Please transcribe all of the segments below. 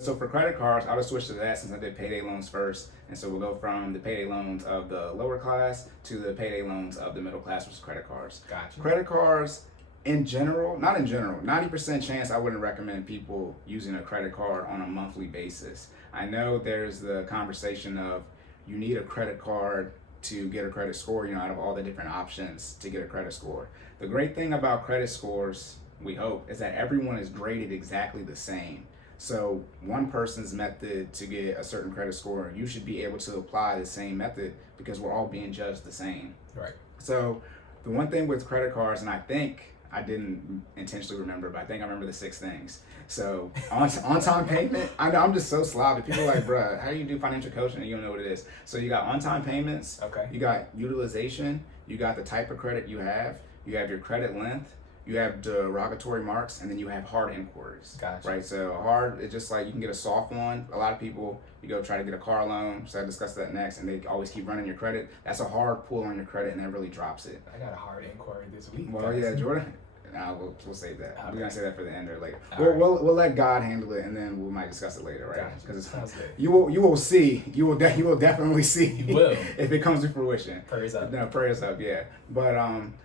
So for credit cards, I would switch to that since I did payday loans first. And so we'll go from the payday loans of the lower class to the payday loans of the middle class, which is credit cards. Gotcha. Credit cards, in general, not in general, 90% chance I wouldn't recommend people using a credit card on a monthly basis. I know there's the conversation of you need a credit card to get a credit score, out of all the different options to get a credit score. The great thing about credit scores, we hope, is that everyone is graded exactly the same. So one person's method to get a certain credit score, you should be able to apply the same method because we're all being judged the same. Right. So the one thing with credit cards, and I think I didn't intentionally remember, but I think I remember the 6 things. So on time payment, I know I'm just so sloppy. People are like, bruh, how do you do financial coaching and you don't know what it is? So you got on time payments, Okay. You got utilization, you got the type of credit you have your credit length, you have derogatory marks, and then you have hard inquiries. Gotcha. Right? So hard, it's just like you can get a soft one. A lot of people, you go try to get a car loan, so I discuss that next, and they always keep running your credit. That's a hard pull on your credit, and that really drops it. I got a hard inquiry this week. Well, yeah, Jordan. Nah, we'll save that. Okay. We're gonna say that for the end or later. All We'll let God handle it, and then we might discuss it later, right? Gotcha. Because Sounds good. you will see. You will definitely see. You will. If it comes to fruition. Prayers up. No, prayers up, yeah. But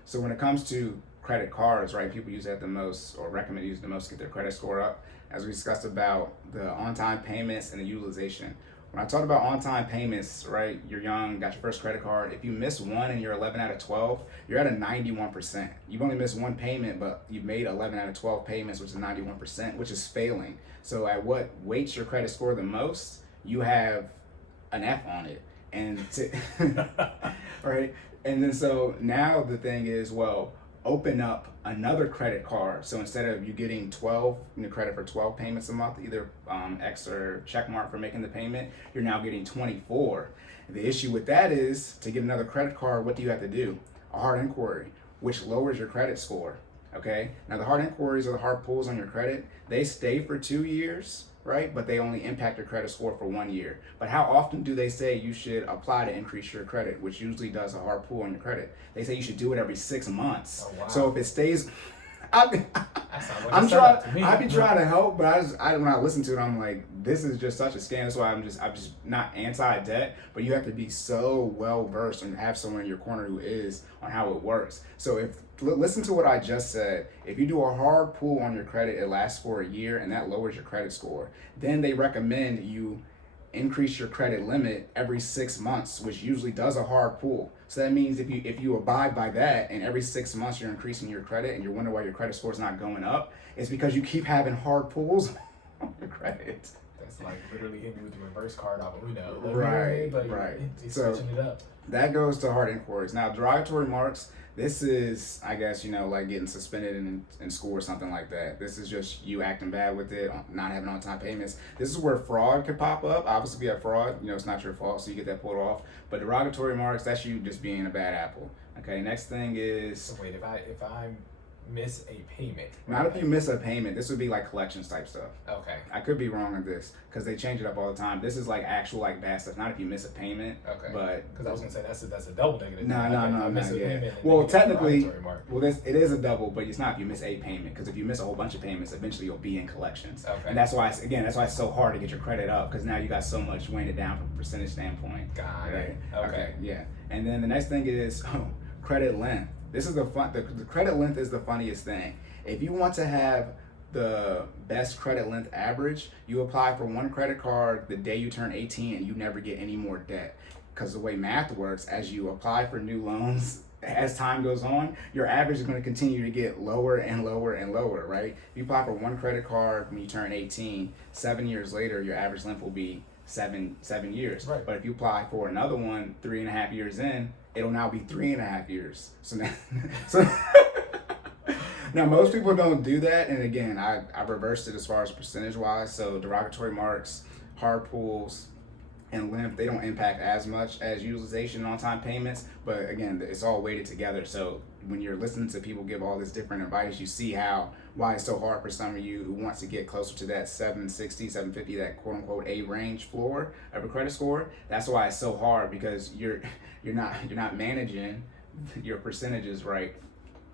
so when it comes to credit cards, right? People use that the most, or recommend using the most to get their credit score up. As we discussed about the on-time payments and the utilization. When I talk about on-time payments, right? You're young, got your first credit card. If you miss one and you're 11 out of 12, you're at a 91%. You've only missed one payment, but you've made 11 out of 12 payments, which is 91%, which is failing. So at what weights your credit score the most, you have an F on it. And right? And then so now the thing is, well, open up another credit card. So instead of you getting 12 credit for 12 payments a month, either X or check mark for making the payment, you're now getting 24. The issue with that is to get another credit card, what do you have to do? A hard inquiry, which lowers your credit score. Okay. Now the hard inquiries or the hard pulls on your credit, they stay for 2 years, right? But they only impact your credit score for 1 year. But how often do they say you should apply to increase your credit, which usually does a hard pull on your credit? They say you should do it every 6 months. Oh, wow. So if it stays, That sounds like a setup to me. I be trying to help, but when I listen to it, I'm like, this is just such a scam. That's why I'm just not anti-debt, but you have to be so well versed and have someone in your corner who is on how it works. So listen to what I just said. If you do a hard pull on your credit, it lasts for a year and that lowers your credit score. Then they recommend you increase your credit limit every 6 months, which usually does a hard pull. So that means if you abide by that and every 6 months you're increasing your credit and you're wondering why your credit score is not going up, it's because you keep having hard pulls on your credit. That's like literally hitting me with the reverse card off of Uno. Right. It's So switching it up. that goes to hard inquiries. Now, derogatory marks, this is, I guess, like getting suspended in school or something like that. This is just you acting bad with it, not having on-time payments. This is where fraud could pop up. Obviously, if you have fraud, it's not your fault, so you get that pulled off. But derogatory marks, that's you just being a bad apple. Okay, next thing is... So wait, if I miss a payment. Not if you miss a payment. This would be like collections type stuff. Okay. I could be wrong on this because they change it up all the time. This is like actual like bad stuff. Not if you miss a payment. Okay. But because I was gonna say that's a double negative. No. Yeah. Well, technically, it is a double, but it's not if you miss a payment. Because if you miss a whole bunch of payments, eventually you'll be in collections. Okay. And that's why it's so hard to get your credit up because now you got so much weighing it down from a percentage standpoint. Got it. Right? Okay. Yeah. And then the next thing is credit length. This is the credit length is the funniest thing. If you want to have the best credit length average, you apply for one credit card the day you turn 18 and you never get any more debt. Because the way math works, as you apply for new loans, as time goes on, your average is going to continue to get lower and lower and lower, right? If you apply for one credit card when you turn 18, 7 years later, your average length will be seven years. Right. But if you apply for another one 3.5 years in, it'll now be 3.5 years. So now most people don't do that. And again, I reversed it as far as percentage wise. So derogatory marks, hard pulls, and length, they don't impact as much as utilization and on-time payments. But again, it's all weighted together. So when you're listening to people give all this different advice, you see why it's so hard for some of you who wants to get closer to that 760, 750, that quote unquote A range floor of a credit score. That's why it's so hard, because you're not managing your percentages right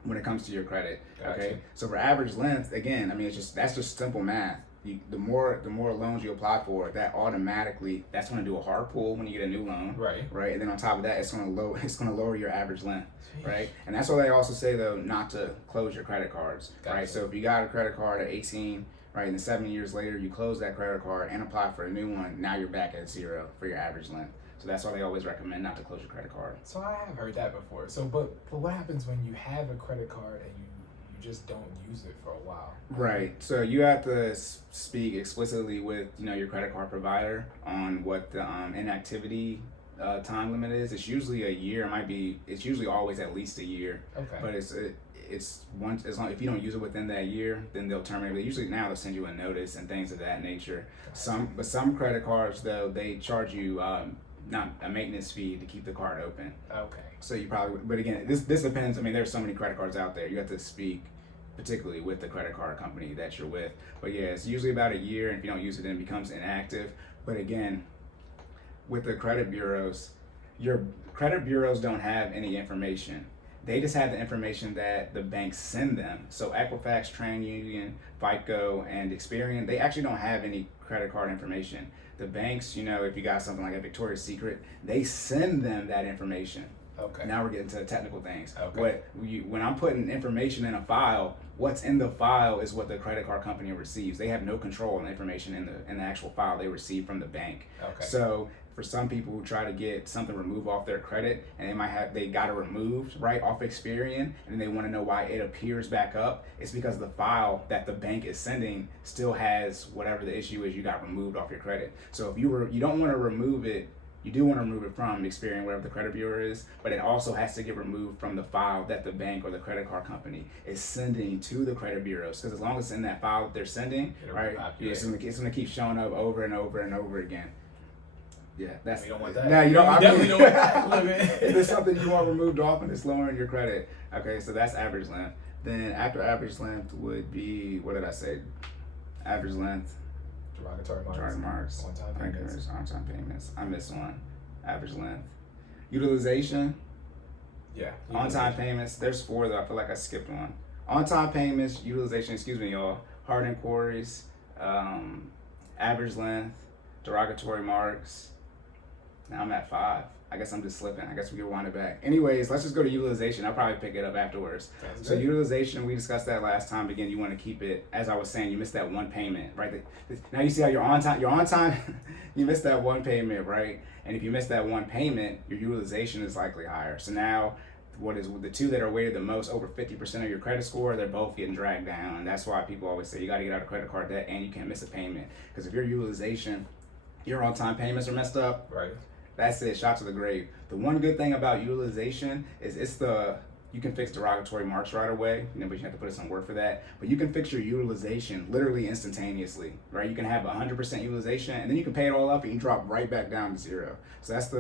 when it comes to your credit. Okay. Gotcha. So for average length, again, I mean, that's just simple math. the more loans you apply for, that automatically that's going to do a hard pull when you get a new loan, right? And then on top of that, it's going to lower your average length, right? And that's why they also say though not to close your credit cards, right? So if you got a credit card at 18, right, and then 7 years later you close that credit card and apply for a new one, now you're back at 0 for your average length. So that's why they always recommend not to close your credit card. So I have heard that before. So but what happens when you have a credit card and you just don't use it for a while? Right. So you have to speak explicitly with your credit card provider on what the inactivity time limit is. It's usually a year. It's usually always at least a year. Okay. But it's once, as long if you don't use it within that year, then they'll terminate it. Usually now they'll send you a notice and things of that nature. Some credit cards though, they charge you not a maintenance fee to keep the card open. Okay. So you probably, but again, this depends. I mean, there's so many credit cards out there. You have to speak particularly with the credit card company that you're with. But yeah, it's usually about a year, and if you don't use it, then it becomes inactive. But again, with the credit bureaus, your credit bureaus don't have any information. They just have the information that the banks send them. So Equifax, TransUnion, FICO, and Experian, they actually don't have any credit card information. The banks, if you got something like a Victoria's Secret, they send them that information. Okay. Now we're getting to the technical things. Okay. When I'm putting information in a file, what's in the file is what the credit card company receives. They have no control on the information in the actual file they receive from the bank. Okay. So for some people who try to get something removed off their credit, and they got it removed right off Experian, and they want to know why it appears back up, it's because the file that the bank is sending still has whatever the issue is you got removed off your credit. So if you don't want to remove it, you do want to remove it from Experian, whatever the credit bureau is, but it also has to get removed from the file that the bank or the credit card company is sending to the credit bureaus. Because as long as it's in that file that they're sending, right, it's going to keep showing up over and over and over again. Yeah, we don't want that. No, you don't. Definitely don't want that. If there's something you want removed off and it's lowering your credit, okay, so that's average length. Then after average length would be, what did I say? Average length. Derogatory marks. On-time payments. I missed one. Average length. Utilization. Yeah. On-time payments. There's 4 though. I feel like I skipped one. On-time payments, utilization, excuse me, y'all. Hard inquiries, average length, derogatory marks. Now I'm at 5. I guess I'm just slipping. I guess we can wind it back. Anyways, let's just go to utilization. I'll probably pick it up afterwards. So utilization, we discussed that last time. Again, you want to keep it, as I was saying, you missed that one payment, right? Now you see how you're on time, you missed that one payment, right? And if you miss that one payment, your utilization is likely higher. So now, what is the 2 that are weighted the most, over 50% of your credit score, they're both getting dragged down. And that's why people always say you got to get out of credit card debt and you can't miss a payment. Because if your utilization, your on-time payments are messed up, right? That's it, shot to the grave. The one good thing about utilization is you can fix derogatory marks right away, but you have to put in some work for that. But you can fix your utilization literally instantaneously, right? You can have 100% utilization, and then you can pay it all up, and you drop right back down to 0. So that's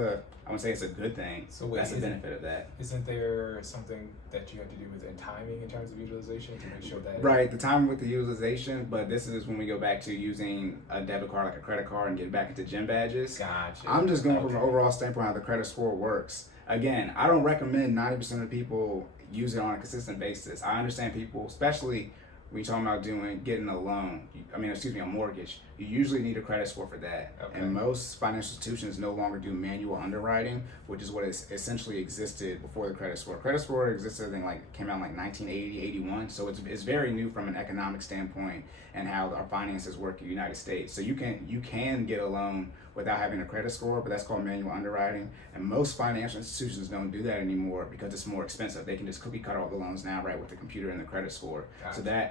I would say it's a good thing. So wait, that's the benefit of that. Isn't there something that you have to do with timing in terms of utilization to make sure that? Right, the timing with the utilization, but this is when we go back to using a debit card like a credit card and get back into gym badges. Gotcha. I'm just going from an overall standpoint how the credit score works. Again, I don't recommend 90% of people use it on a consistent basis. I understand people, especially when you're talking about getting a loan, a mortgage, you usually need a credit score for that. Okay. And most financial institutions no longer do manual underwriting, which is what essentially existed before the credit score. Credit score existed, I think, came out in 1980, 81. So it's very new from an economic standpoint and how our finances work in the United States. So you can get a loan without having a credit score, but that's called manual underwriting. And most financial institutions don't do that anymore because it's more expensive. They can just cookie cut all the loans now, right, with the computer and the credit score. Gotcha. So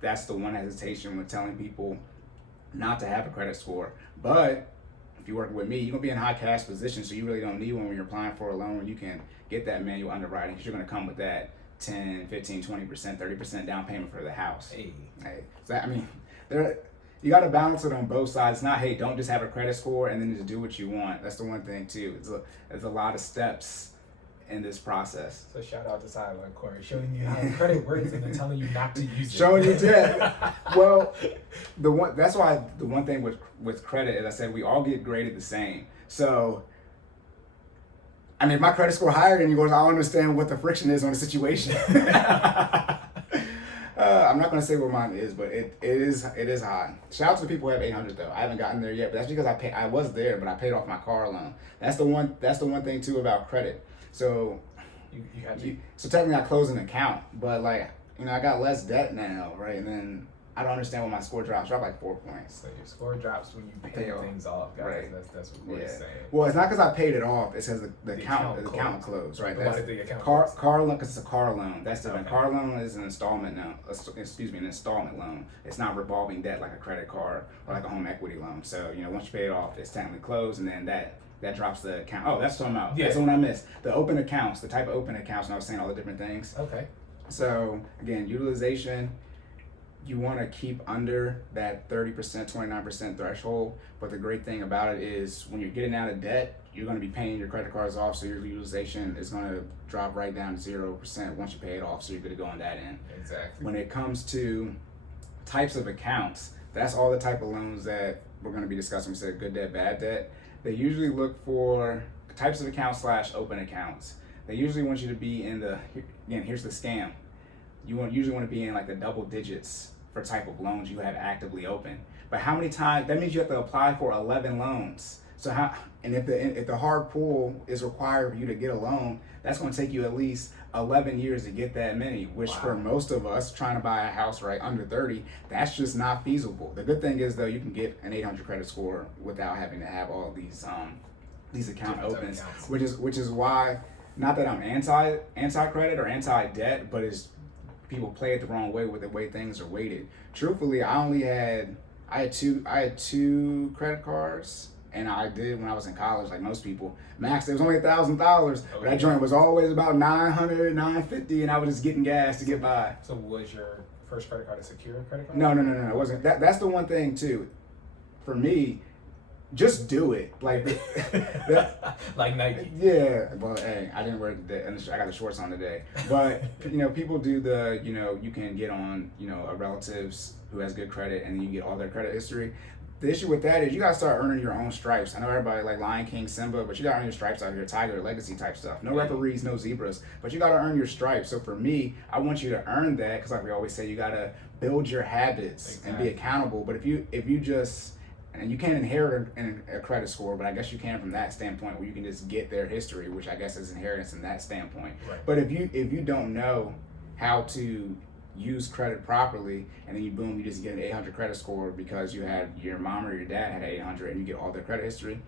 that's the one hesitation with telling people not to have a credit score. But if you work with me, you're gonna be in a high cash position, so you really don't need one when you're applying for a loan. You can get that manual underwriting because you're gonna come with that 10, 15, 20%, 30% down payment for the house. Hey. So you got to balance it on both sides. It's not, hey, don't just have a credit score and then just do what you want. That's the one thing too. There's a lot of steps in this process. So shout out to Silent Cory, showing you how credit works and then telling you not to use it. Showing you that. Well, that's why the one thing with credit, as I said, we all get graded the same. So if my credit score higher than yours, I don't understand what the friction is on the situation. I'm not gonna say what mine is, but it is high. Shout out to the people who have 800 though. I haven't gotten there yet, but that's because I was there, but I paid off my car loan. That's the one thing too about credit. So you have to. So technically I closed an account, but like I got less debt now, right? And then I don't understand why my score dropped. Dropped like 4 points. So your score drops when you pay things off, guys. Right. That's what Cory's saying. Well, it's not because I paid it off. It's because the account closed, right? Why did the account car close? loan, because it's a car loan. That's different. Okay. Car loan is an installment loan. An installment loan. It's not revolving debt like a credit card or like a home equity loan. So once you pay it off, it's technically closed, and then that drops the account. Oh, that's what I'm talking about. Yeah. That's the one I missed. The open accounts, the type of open accounts, and I was saying all the different things. Okay. So again, utilization. You want to keep under that 30%, 29% threshold. But the great thing about it is when you're getting out of debt, you're going to be paying your credit cards off. So your utilization is going to drop right down to 0% once you pay it off. So you're going to go on that end. Exactly. When it comes to types of accounts, that's all the type of loans that we're going to be discussing. We said good debt, bad debt. They usually look for types of accounts / open accounts. They usually want you to be in here's the scam. You usually want to be in like the double digits for type of loans you have actively open. But how many times? That means you have to apply for 11 loans. So if the hard pull is required for you to get a loan, that's going to take you at least 11 years to get that many, which for most of us trying to buy a house right under 30, that's just not feasible. The good thing is though, you can get an 800 credit score without having to have all these account opens, which is why, not that I'm anti credit or anti debt, but it's people play it the wrong way with the way things are weighted. Truthfully, I had two credit cards, and I did when I was in college, like most people. Max, it was only $1,000, but that joint was always about $900, $950, and I was just getting gas to get by. So was your first credit card a secure credit card? No, it wasn't. That's the one thing too. For me, just do it. Like like Nike. Yeah. Well, hey, I didn't wear I got the shorts on today. But people do you can get on a relatives who has good credit, and then you get all their credit history. The issue with that is you gotta start earning your own stripes. I know everybody like Lion King, Simba, but you gotta earn your stripes out here, Tiger, Legacy type stuff. No referees, no zebras, but you gotta earn your stripes. So for me, I want you to earn that because like we always say, you gotta build your habits and be accountable. But if you just and you can't inherit a credit score, but I guess you can from that standpoint where you can just get their history, which I guess is inheritance in that standpoint. Right. But if you don't know how to use credit properly, and then you just get an 800 credit score because you had your mom or your dad had an 800 and you get all their credit history,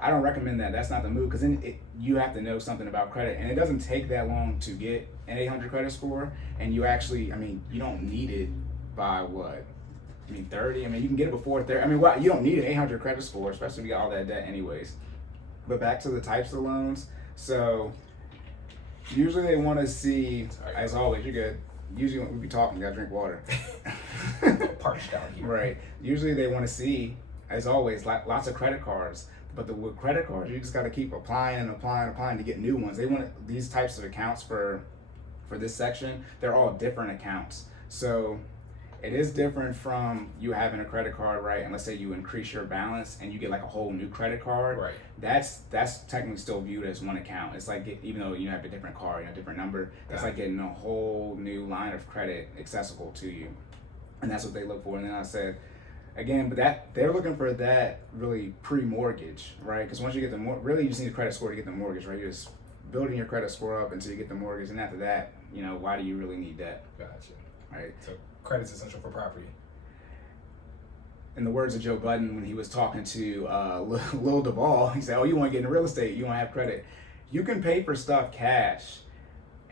I don't recommend that. That's not the move, because then you have to know something about credit, and it doesn't take that long to get an 800 credit score, and you actually, you don't need it by what? 30? You can get it before 30. You don't need an 800 credit score, especially if you got all that debt anyways. But back to the types of loans. So usually they want to see, as always, you're good. Usually when we be talking, you gotta drink water. Parched out here. Right. Usually they want to see, as always, lots of credit cards. But with credit cards, you just got to keep applying to get new ones. They want these types of accounts for this section. They're all different accounts. So it is different from you having a credit card, right? And let's say you increase your balance and you get like a whole new credit card. Right. That's technically still viewed as one account. It's like, even though you have a different card, a different number, it's like getting a whole new line of credit accessible to you. And that's what they look for. And then I said, again, but that they're looking for that really pre-mortgage, right? Because once you get really you just need a credit score to get the mortgage, right? You're just building your credit score up until you get the mortgage, and after that, why do you really need that? Gotcha. Right. So credit's essential for property. In the words of Joe Budden, when he was talking to Lil Duval, he said, "Oh, you want to get into real estate? You want to have credit? You can pay for stuff cash."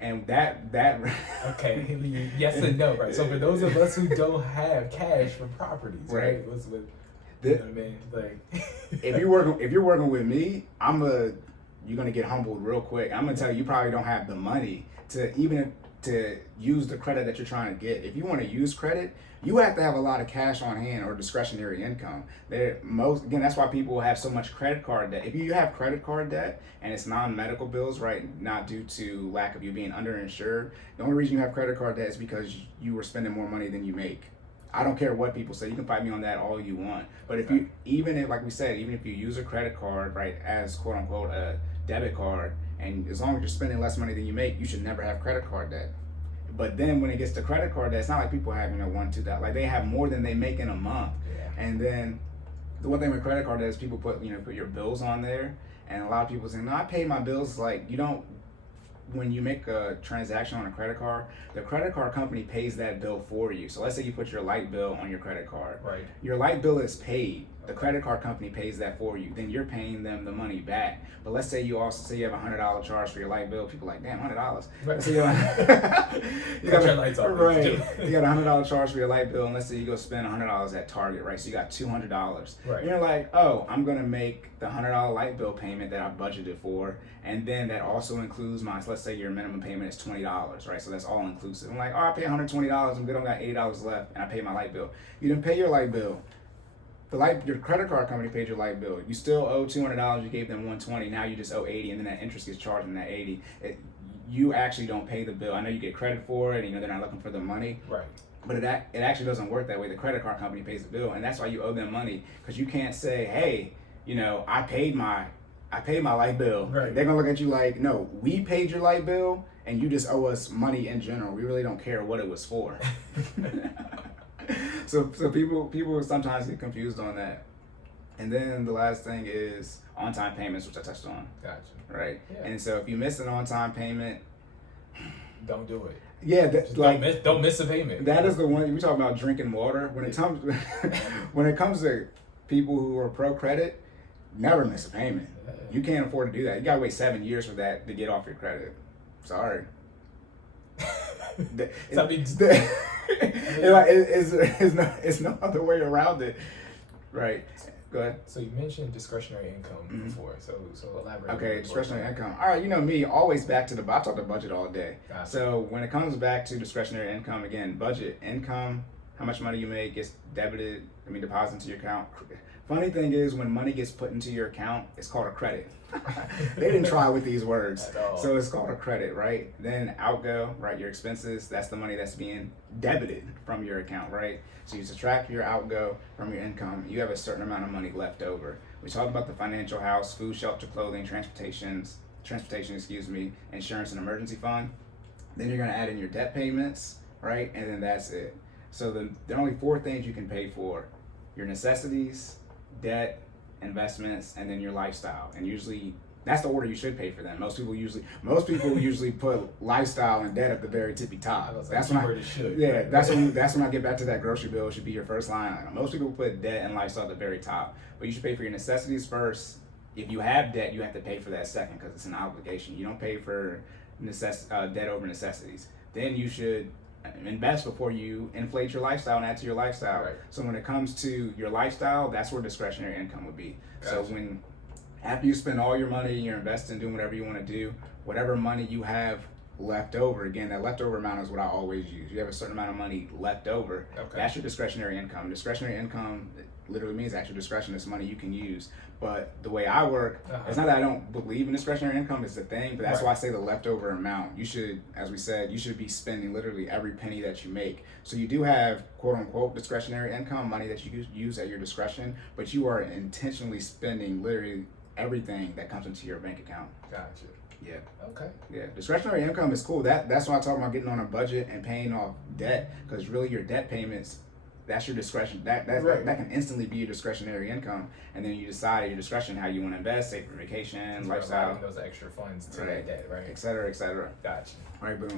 And that okay, yes and no, right? So for those of us who don't have cash for properties, right? What's with you know what I mean? Like, if you're working with me, you're gonna get humbled real quick. I'm gonna tell you probably don't have the money to use the credit that you're trying to get. If you want to use credit, you have to have a lot of cash on hand or discretionary income. That's why people have so much credit card debt. If you have credit card debt and it's non-medical bills, right, not due to lack of you being underinsured, the only reason you have credit card debt is because you were spending more money than you make. I don't care what people say. You can fight me on that all you want. But even if you use a credit card, right, as quote unquote a debit card, and as long as you're spending less money than you make, you should never have credit card debt. But then when it gets to credit card debt, it's not like people have, $1, $2, like they have more than they make in a month. Yeah. And then the one thing with credit card debt is people put your bills on there, and a lot of people say, no, I pay my bills. Like, you don't. When you make a transaction on a credit card, the credit card company pays that bill for you. So let's say you put your light bill on your credit card. Right. Your light bill is paid. The credit card company pays that for you. Then you're paying them the money back. But let's say you have a $100 charge for your light bill. People are like, damn, $100. Right. So you got your lights off. Right. You got a $100 charge for your light bill, and let's say you go spend $100 at Target, right? So you got $200. Right. And you're like, oh, I'm gonna make the $100 light bill payment that I budgeted for, and then that also includes let's say your minimum payment is $20, right? So that's all inclusive. I'm like, oh, I pay $120. I'm good. I got $80 left, and I pay my light bill. You didn't pay your light bill. Your credit card company paid your light bill. You still owe $200. You gave them $120. Now you just owe $80, and then that interest gets charged on that $80. You actually don't pay the bill. I know you get credit for it. They're not looking for the money. Right. But it actually doesn't work that way. The credit card company pays the bill, and that's why you owe them money, because you can't say, hey, I paid my light bill. Right. They're gonna look at you like, no, we paid your light bill, and you just owe us money in general. We really don't care what it was for. So people sometimes get confused on that. And then the last thing is on-time payments, which I touched on. Gotcha. Right? Yeah. And so if you miss an on-time payment, don't do it. Yeah, don't miss a payment. That is the one we talk about, drinking water. When it comes to people who are pro credit, never miss a payment. You can't afford to do that. You gotta wait 7 years for that to get off your credit. Sorry. It's no other way around it. Right. Go ahead. So you mentioned discretionary income before. So elaborate. Okay, discretionary income. All right, me, always back to I talk to budget all day. Gotcha. So when it comes back to discretionary income, again, budget, income, how much money you make gets deposited into your account. Funny thing is, when money gets put into your account, it's called a credit. They didn't try with these words. So it's called a credit, right? Then outgo, right? Your expenses, that's the money that's being debited from your account, right? So you subtract your outgo from your income, you have a certain amount of money left over. We talked about the financial house, food, shelter, clothing, transportation, insurance and emergency fund. Then you're gonna add in your debt payments, right? And then that's it. So there are only 4 things you can pay for: your necessities, debt, investments, and then your lifestyle. And usually that's the order you should pay for them. Most people usually put lifestyle and debt at the very tippy top. That's when I get back to that grocery bill. It should be your first line item. Most people put debt and lifestyle at the very top, but you should pay for your necessities first. If you have debt, you have to pay for that second, because it's an obligation. You don't pay for debt over necessities. Then you should invest before you inflate your lifestyle and add to your lifestyle. Right. So when it comes to your lifestyle, that's where discretionary income would be. Gotcha. So after you spend all your money, you're investing, doing whatever you want to do, whatever money you have left over, again, that leftover amount is what I always use. You have a certain amount of money left over. Okay. That's your discretionary income. Discretionary income literally means at your discretion. It's money you can use. But the way I work, it's not that I don't believe in discretionary income, it's the thing, but that's why I say the leftover amount. You should, as we said, you should be spending literally every penny that you make. So you do have quote unquote discretionary income, money that you use at your discretion, but you are intentionally spending literally everything that comes into your bank account. Gotcha. Yeah. Okay. Yeah. Discretionary income is cool. That's why I talk about getting on a budget and paying off debt, because really your debt payments, that's your discretion. That can instantly be your discretionary income, and then you decide at your discretion how you want to invest, save for vacation, lifestyle, those extra funds to that debt, right? Et cetera, et cetera. Gotcha. All right, boom.